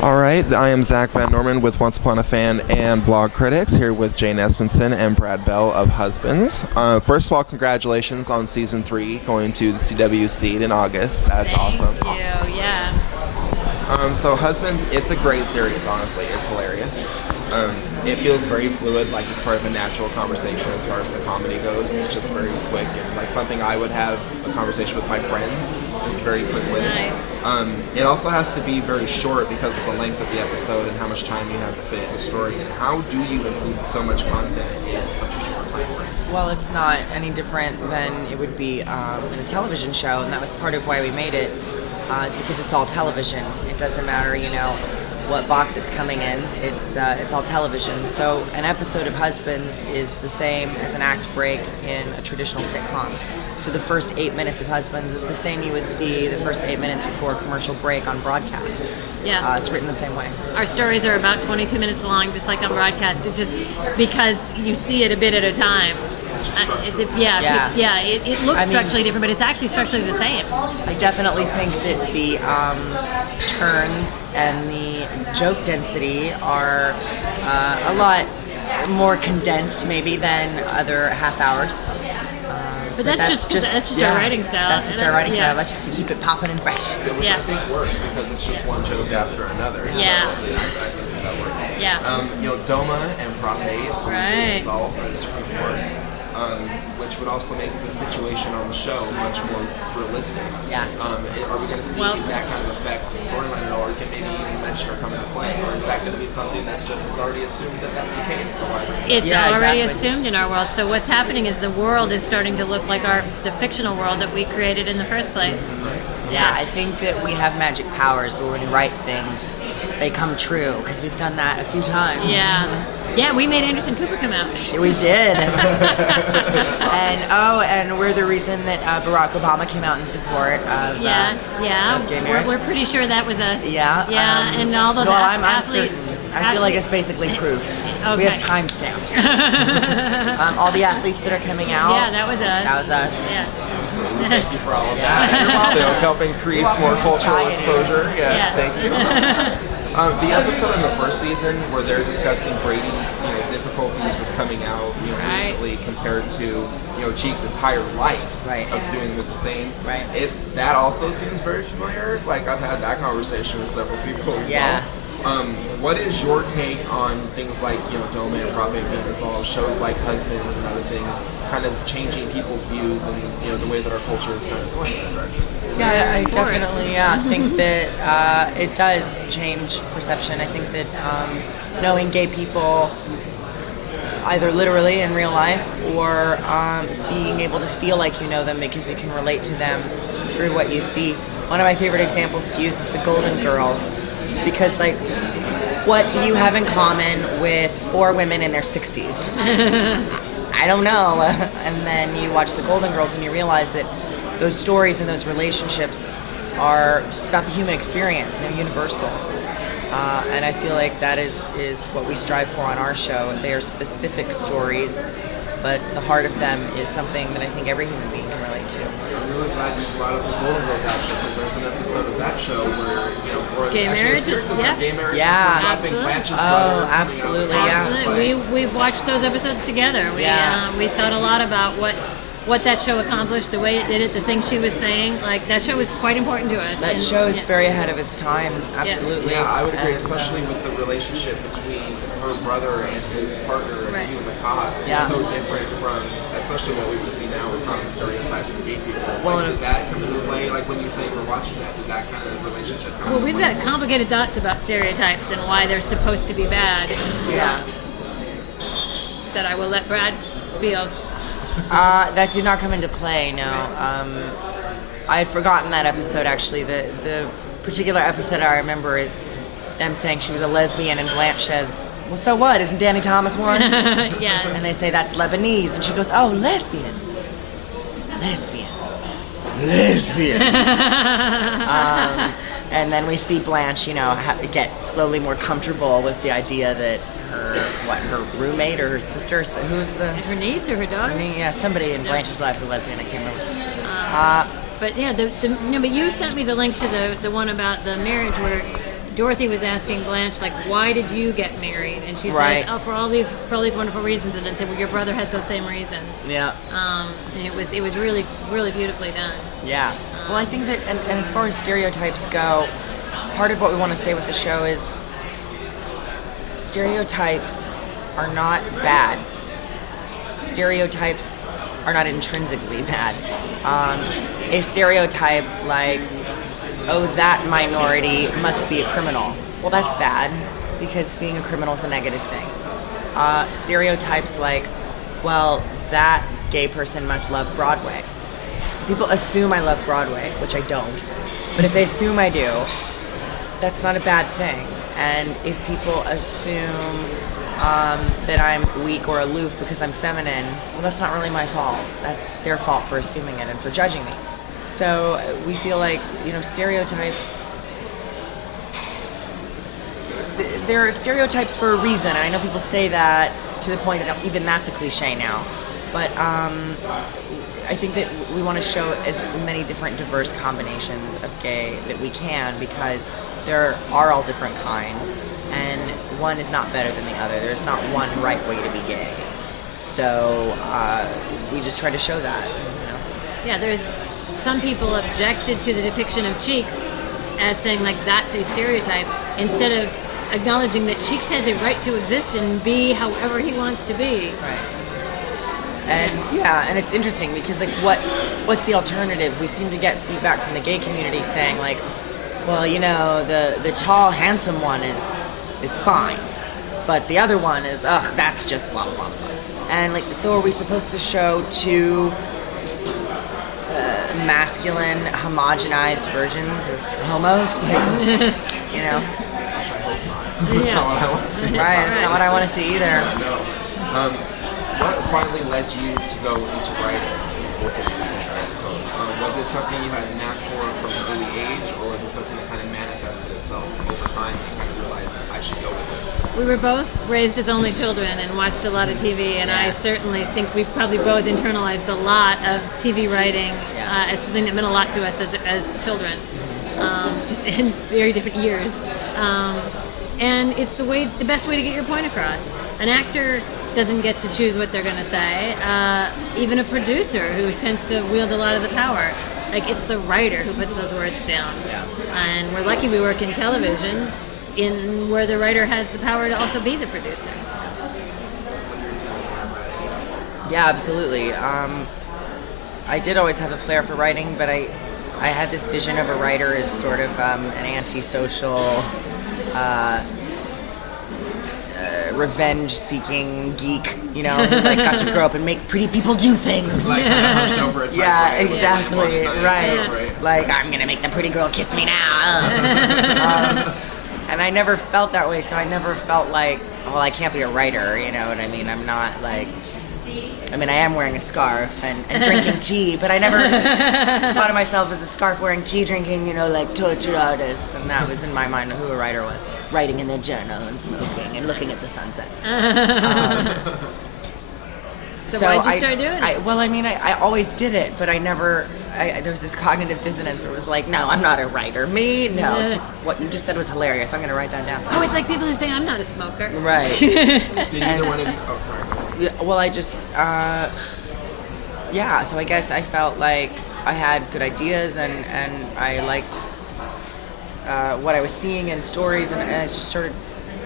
All right, I am Zach Van Norman with Once Upon a Fan and Blog Critics, here with Jane Espenson and Brad Bell of Husbands. First of all, congratulations on Season 3 going to the CW Seed in August. That's awesome. Thank you, yeah. So Husbands, it's a great series, honestly. It's hilarious. It feels very fluid, like it's part of a natural conversation as far as the comedy goes. It's just very quick and like something I would have a conversation with my friends, just very quick-witted. Nice. It also has to be very short because of the length of the episode and how much time you have to fit in the story. And how do you include so much content in such a short time frame? Well, it's not any different than it would be in a television show, and that was part of why we made it, is because it's all television. It doesn't matter, what box it's coming in. It's all television. So an episode of Husbands is the same as an act break in a traditional sitcom. So the first 8 minutes of Husbands is the same you would see the first 8 minutes before a commercial break on broadcast. Yeah. It's written the same way. Our stories are about 22 minutes long, just like on broadcast. It just because you see it a bit at a time. It looks structurally different, but it's actually structurally the same. I definitely think that the turns and the joke density are a lot more condensed, maybe than other half hours. But that's just our writing style. That's just our writing style. That's just to keep it popping and fresh. Which I think works because it's just one joke after another. Yeah. So, I think that works. Yeah. Doma and Prop 8 Right. resolved by the Supreme Court, which would also make the situation on the show much more realistic. Yeah. Are we going to see that kind of effect the storyline at all, or can maybe even mention or come into play, or is that going to be something that's just it's already assumed that that's the case? So it's already assumed in our world. So what's happening is the world is starting to look like the fictional world that we created in the first place. Yeah, I think that we have magic powers where when we write things, they come true, because we've done that a few times. Yeah. Yeah, we made Anderson Cooper come out. We did. and we're the reason that Barack Obama came out in support of gay marriage. We're pretty sure that was us. Yeah. And all those I'm athletes. certain. I feel like it's basically proof. Okay. We have timestamps. All the athletes that are coming out. Yeah, that was us. That was us. Yeah. Thank you for all of that. So help increase more cultural exposure. Yes, thank you. The episode in the first season where they're discussing Brady's difficulties with coming out recently compared to Cheek's entire life of doing with the same. Right. That also seems very familiar. Like I've had that conversation with several people as well. What is your take on things like Doma and Prop 8 being resolved, shows like Husbands and other things, kind of changing people's views and the way that our culture is kind of going in that direction? Yeah, I definitely think that it does change perception. I think that knowing gay people, either literally in real life or being able to feel like you know them because you can relate to them through what you see. One of my favorite examples to use is the Golden Girls, because what do you have in common with 4 women in their 60s? I don't know. And then you watch the Golden Girls and you realize that those stories and those relationships are just about the human experience, and they're universal. And I feel like that is what we strive for on our show. They are specific stories, but the heart of them is something that I think every human being can relate to. I'm really glad you brought up the Golden Girls actually, because there's an episode of that show where gay marriages, gay marriages absolutely. Absolutely, yeah. We've watched those episodes together. We thought a lot about what that show accomplished, the way it did it, the things she was saying. Like, that show was quite important to us. That show is very ahead of its time, absolutely. Yeah, I would agree, especially with the relationship between her brother and his partner, and he was a cop. It's so different from, especially what we would see now with common stereotypes of gay people. Did that come into play? Like, when you say you were watching that, did that kind of relationship come into play? We've got complicated thoughts about stereotypes and why they're supposed to be bad. Yeah. That I will let Brad feel. That did not come into play, no. I had forgotten that episode, actually. The particular episode I remember is them saying she was a lesbian, and Blanche says, well, so what? Isn't Danny Thomas one? Yeah. And they say that's Lebanese, and she goes, oh, lesbian. And then we see Blanche, get slowly more comfortable with the idea that her roommate or her sister, her niece or her daughter? Somebody in Blanche's life is a lesbian. I can't remember. But yeah, but you sent me the link to the one about the marriage where Dorothy was asking Blanche, like, why did you get married? And she Right. says, oh, for all these wonderful reasons. And then said, well, your brother has those same reasons. Yeah. And it was really, really beautifully done. Yeah. Well, I think that, and as far as stereotypes go, part of what we want to say with the show is stereotypes are not bad. Stereotypes are not intrinsically bad. A stereotype like, oh, that minority must be a criminal. Well, that's bad, because being a criminal is a negative thing. Stereotypes like, well, that gay person must love Broadway. People assume I love Broadway, which I don't. But if they assume I do, that's not a bad thing. And if people assume that I'm weak or aloof because I'm feminine, well, that's not really my fault. That's their fault for assuming it and for judging me. So we feel like, stereotypes, there are stereotypes for a reason. And I know people say that to the point that even that's a cliche now. But I think that we want to show as many different diverse combinations of gay that we can, because there are all different kinds, and one is not better than the other. There's not one right way to be gay. So we just try to show that. Yeah, there's some people objected to the depiction of Cheeks as saying, like, that's a stereotype, instead of acknowledging that Cheeks has a right to exist and be however he wants to be. Right. And it's interesting because, like, what's the alternative? We seem to get feedback from the gay community saying, like, well, the tall, handsome one is fine, but the other one is, that's just blah, blah, blah. And, like, so are we supposed to show two masculine, homogenized versions of homos? Like, Gosh, I hope not. That's not what I want to see. Right, it's not what I want to see either. No. What finally led you to go into writing, working in entertainment, I suppose? Was it something you had a knack for from an early age, or was it something that kind of manifested itself over time and you kind of realized I should go with this? We were both raised as only children and watched a lot of TV, and I certainly think we've probably both internalized a lot of TV writing as something that meant a lot to us as children, just in very different years. And it's the best way to get your point across. An actor doesn't get to choose what they're going to say. Even a producer, who tends to wield a lot of the power, like, it's the writer who puts those words down. Yeah. And we're lucky we work in television, in where the writer has the power to also be the producer. Yeah, absolutely. I did always have a flair for writing, but I had this vision of a writer as sort of an antisocial, revenge-seeking geek, who like got to grow up and make pretty people do things. Like, kind of hunched over a typewriter. Yeah, exactly. Right. Like, I'm gonna make the pretty girl kiss me now. And I never felt that way, so I never felt like, well, I can't be a writer. You know what I mean? I'm not like. I mean, I am wearing a scarf and drinking tea, but I never thought of myself as a scarf-wearing, tea-drinking, like, tortured artist. And that was in my mind who a writer was. Writing in their journal and smoking and looking at the sunset. So why'd you start doing it? I always did it, but there was this cognitive dissonance where it was like, no, I'm not a writer. Me? No. What you just said was hilarious. I'm going to write that down. Oh, it's like people who say, I'm not a smoker. Right. Did either one of you... Oh, sorry. Well, I just, so I guess I felt like I had good ideas and I liked what I was seeing in stories, and I just started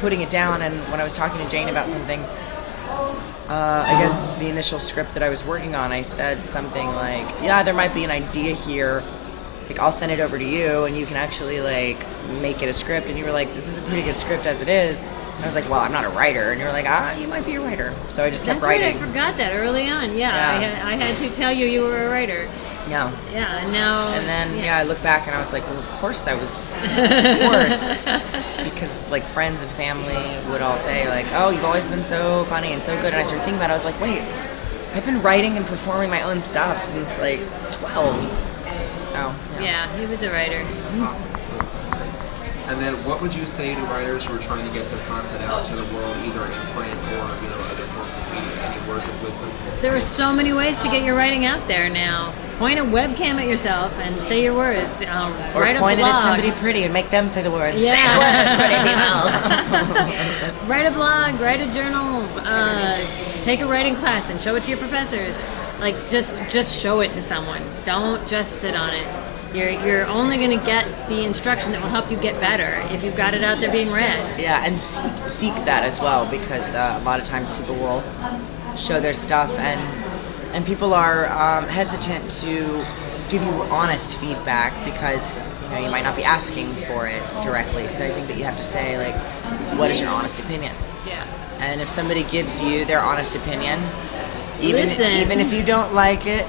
putting it down. And when I was talking to Jane about something, I guess the initial script that I was working on, I said something like, yeah, there might be an idea here. Like, I'll send it over to you and you can actually, like, make it a script. And you were like, this is a pretty good script as it is. I was like, well, I'm not a writer. And you were like, you might be a writer. So I just kept writing. That's right, I forgot that early on. Yeah. I had to tell you were a writer. Yeah. Yeah, and now... And then, I look back and I was like, well, of course I was. Of course. Because, like, friends and family would all say, like, oh, you've always been so funny and so good. And I started thinking about it. I was like, wait, I've been writing and performing my own stuff since, like, 12. So, yeah, he was a writer. That's awesome. And then, what would you say to writers who are trying to get their content out to the world, either in print or other forms of media? Any words of wisdom? There are so many ways to get your writing out there now. Point a webcam at yourself and say your words. Or write point a it blog. at somebody pretty and make them say the words. Yeah. Say the words, pretty people. Write a blog, write a journal, take a writing class and show it to your professors. Like just show it to someone. Don't just sit on it. You're only going to get the instruction that will help you get better if you've got it out there being read. Yeah, and seek that as well, because a lot of times people will show their stuff and people are hesitant to give you honest feedback because you might not be asking for it directly. So I think that you have to say, like, what is your honest opinion? Yeah. And if somebody gives you their honest opinion, even Listen. if you don't like it,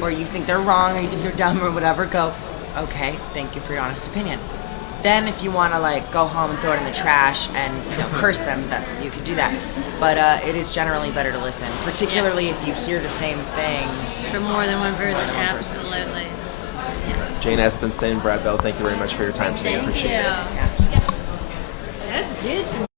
or you think they're wrong, or you think they're dumb, or whatever, go, okay, thank you for your honest opinion. Then if you want to go home and throw it in the trash and curse them, that you can do that. But it is generally better to listen, particularly if you hear the same thing. For more than one person, absolutely. Jane Espenson, Brad Bell, thank you very much for your time today. I appreciate it. Yeah. That's good.